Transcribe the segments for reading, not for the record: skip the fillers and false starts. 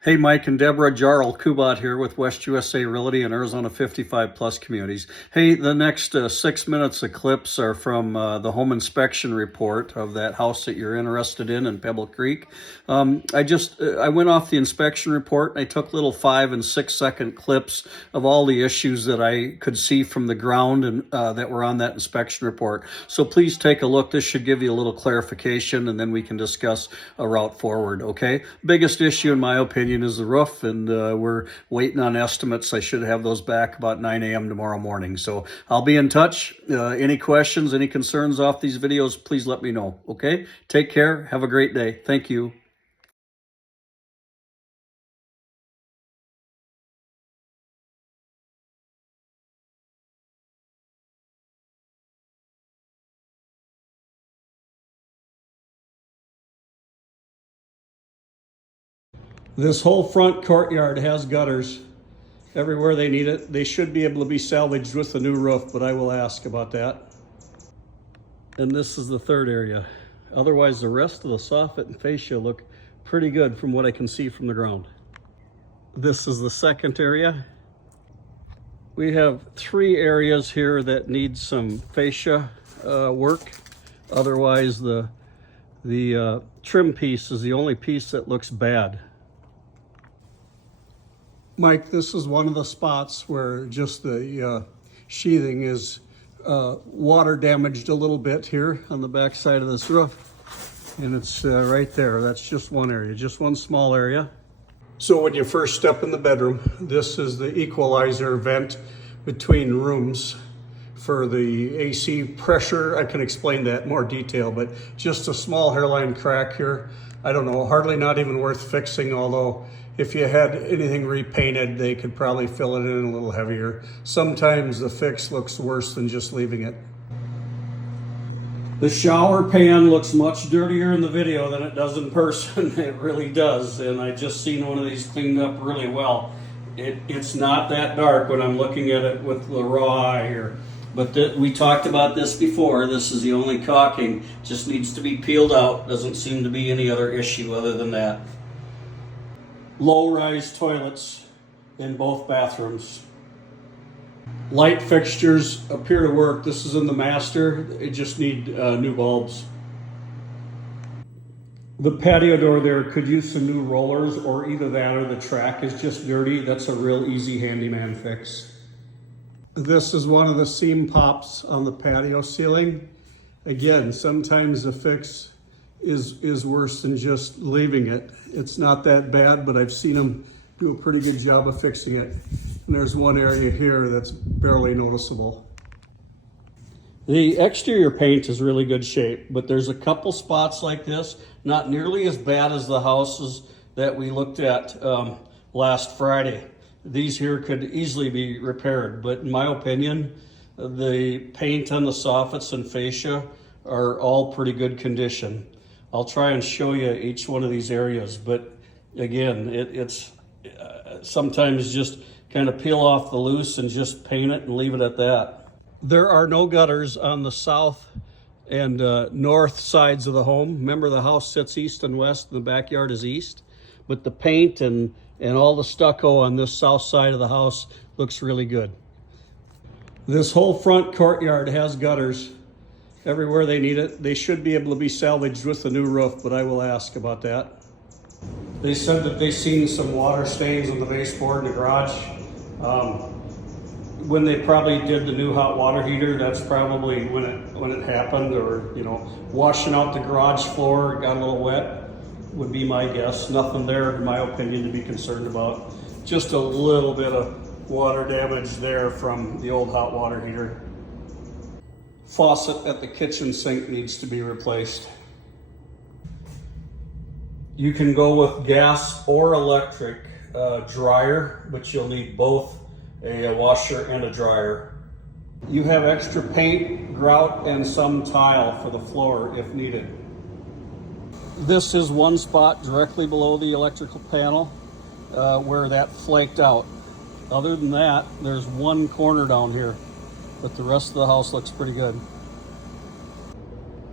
Hey, Mike and Deborah, Jarl Kubat here with West USA Realty and Arizona 55 Plus Communities. Hey, the next 6 minutes of clips are from the home inspection report of that house that you're interested in Pebble Creek. I went off the inspection report and I took little 5 and 6 second clips of all the issues that I could see from the ground and that were on that inspection report. So please take a look. This should give you a little clarification and then we can discuss a route forward, okay? Biggest issue in my opinion is the roof, and we're waiting on estimates. I should have those back about 9 a.m. tomorrow morning. So I'll be in touch. Any questions, any concerns off these videos, please let me know, okay? Take care. Have a great day. Thank you. This whole front courtyard has gutters everywhere they need it. They should be able to be salvaged with the new roof, but I will ask about that. And this is the third area. Otherwise, the rest of the soffit and fascia look pretty good from what I can see from the ground. This is the second area. We have 3 areas here that need some fascia work. Otherwise, the trim piece is the only piece that looks bad. Mike, this is one of the spots where just the sheathing is water damaged a little bit here on the back side of this roof. And it's right there. That's just one area, just one small area. So when you first step in the bedroom, this is the equalizer vent between rooms for the AC pressure. I can explain that in more detail, but just a small hairline crack here. I don't know, hardly not even worth fixing, although if you had anything repainted, they could probably fill it in a little heavier. Sometimes the fix looks worse than just leaving it. The shower pan looks much dirtier in the video than it does in person. It really does, and I just seen one of these cleaned up really well. It's not that dark when I'm looking at it with the raw eye here. But we talked about this before. This is the only caulking. Just needs to be peeled out. Doesn't seem to be any other issue other than that. Low-rise toilets in both bathrooms. Light fixtures appear to work. This is in the master. It just need new bulbs. The patio door there could use some new rollers, or either that or the track is just dirty. That's a real easy handyman fix. This is one of the seam pops on the patio ceiling. Again, sometimes the fix is worse than just leaving it. It's not that bad, but I've seen them do a pretty good job of fixing it. And there's one area here that's barely noticeable. The exterior paint is really good shape, but there's a couple spots like this, not nearly as bad as the houses that we looked at last Friday. These here could easily be repaired, but in my opinion, the paint on the soffits and fascia are all pretty good condition. I'll try and show you each one of these areas, but again, it's sometimes just kind of peel off the loose and just paint it and leave it at that. There are no gutters on the south and north sides of the home. Remember, the house sits east and west, and the backyard is east, but the paint and all the stucco on this south side of the house looks really good. This whole front courtyard has gutters everywhere they need it. They should be able to be salvaged with the new roof, but I will ask about that. They said that they seen some water stains on the baseboard in the garage. When they probably did the new hot water heater, that's probably when it happened, or washing out the garage floor, got a little wet, would be my guess. Nothing there, in my opinion, to be concerned about. Just a little bit of water damage there from the old hot water heater. Faucet at the kitchen sink needs to be replaced. You can go with gas or electric dryer, but you'll need both a washer and a dryer. You have extra paint, grout, and some tile for the floor if needed. This is one spot directly below the electrical panel where that flaked out. Other than that, there's one corner down here, but the rest of the house looks pretty good.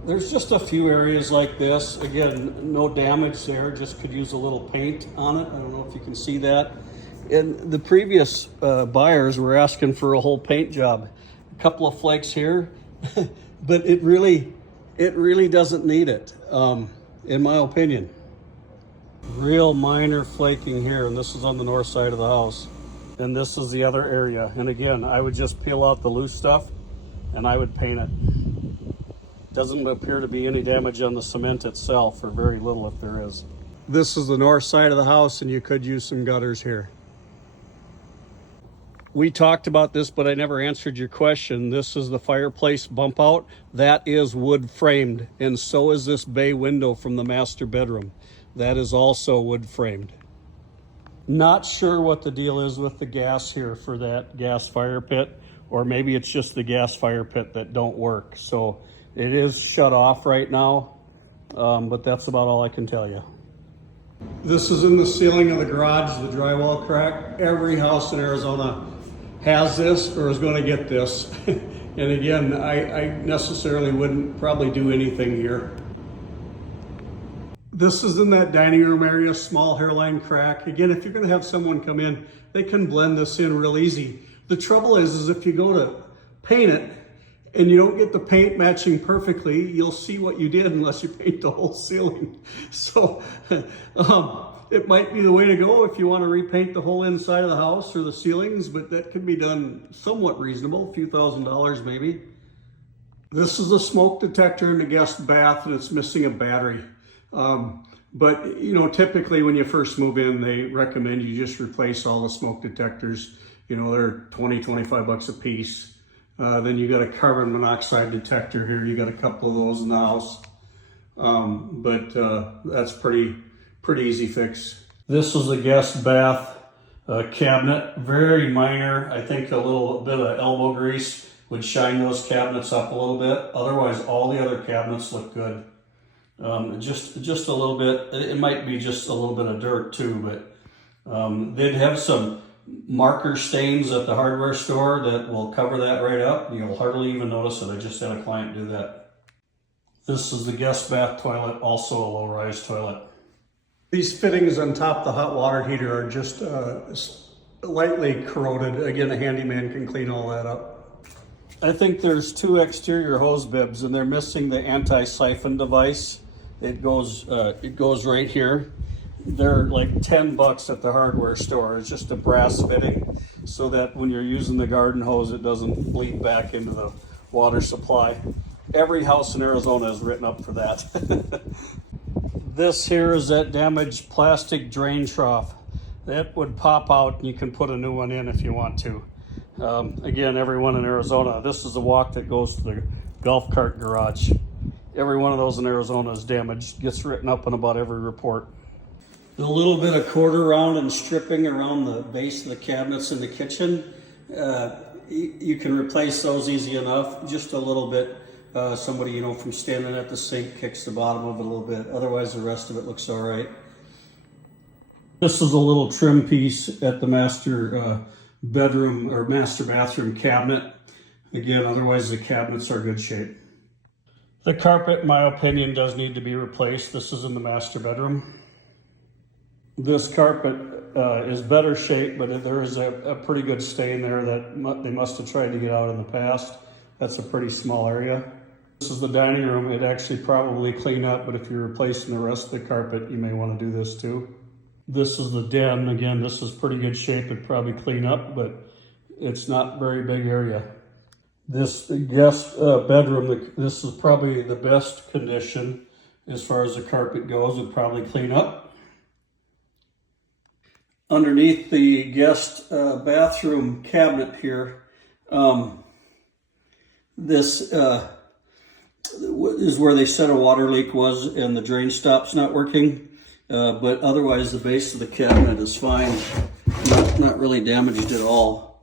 There's just a few areas like this. Again, no damage there, just could use a little paint on it. I don't know if you can see that. And the previous buyers were asking for a whole paint job. A couple of flakes here, but it really doesn't need it, in my opinion. Real minor flaking here, and this is on the north side of the house. And this is the other area. And again, I would just peel out the loose stuff and I would paint it. Doesn't appear to be any damage on the cement itself, or very little if there is. This is the north side of the house, and you could use some gutters here. We talked about this, but I never answered your question. This is the fireplace bump out. That is wood framed, and so is this bay window from the master bedroom. That is also wood framed. Not sure what the deal is with the gas here for that gas fire pit, or maybe it's just the gas fire pit that don't work. So it is shut off right now, but that's about all I can tell you. This is in the ceiling of the garage, the drywall crack. Every house in Arizona has this or is going to get this. And again, I necessarily wouldn't probably do anything here. This is in that dining room area, small hairline crack. Again, if you're going to have someone come in, they can blend this in real easy. The trouble is if you go to paint it and you don't get the paint matching perfectly, you'll see what you did unless you paint the whole ceiling. So it might be the way to go if you want to repaint the whole inside of the house or the ceilings, but that can be done somewhat reasonable, a few $1,000s maybe. This is a smoke detector in the guest bath, and it's missing a battery. But you know, typically when you first move in, they recommend you just replace all the smoke detectors. You know, they're 20, 25 bucks a piece. Then you got a carbon monoxide detector here. You got a couple of those in the house. But that's pretty easy fix. This is a guest bath cabinet, very minor. I think a little bit of elbow grease would shine those cabinets up a little bit. Otherwise, all the other cabinets look good. Just a little bit. It might be just a little bit of dirt too, but they'd have some marker stains at the hardware store that will cover that right up. You'll hardly even notice it. I just had a client do that. This is the guest bath toilet, also a low-rise toilet. These fittings on top of the hot water heater are just lightly corroded. Again, a handyman can clean all that up. I think there's 2 exterior hose bibs, and they're missing the anti-siphon device. It goes right here. They're like 10 bucks at the hardware store. It's just a brass fitting so that when you're using the garden hose, it doesn't bleed back into the water supply. Every house in Arizona is written up for that. This here is that damaged plastic drain trough. That would pop out and you can put a new one in if you want to. Again, everyone in Arizona, this is a walk that goes to the golf cart garage. Every one of those in Arizona is damaged, gets written up in about every report. A little bit of quarter round and stripping around the base of the cabinets in the kitchen. You can replace those easy enough, just a little bit. Somebody, you know, from standing at the sink kicks the bottom of it a little bit. Otherwise, the rest of it looks all right. This is a little trim piece at the master bedroom or master bathroom cabinet. Again, otherwise the cabinets are good shape. The carpet, in my opinion, does need to be replaced. This is in the master bedroom. This carpet is better shape, but there is a pretty good stain there that they must have tried to get out in the past. That's a pretty small area. This is the dining room. It'd actually probably clean up, but if you're replacing the rest of the carpet, you may want to do this too. This is the den. Again, this is pretty good shape. It'd probably clean up, but it's not very big area. This guest bedroom, this is probably the best condition as far as the carpet goes. It'd probably clean up. Underneath the guest bathroom cabinet here, this is where they said a water leak was and the drain stop's not working. But otherwise the base of the cabinet is fine, not really damaged at all.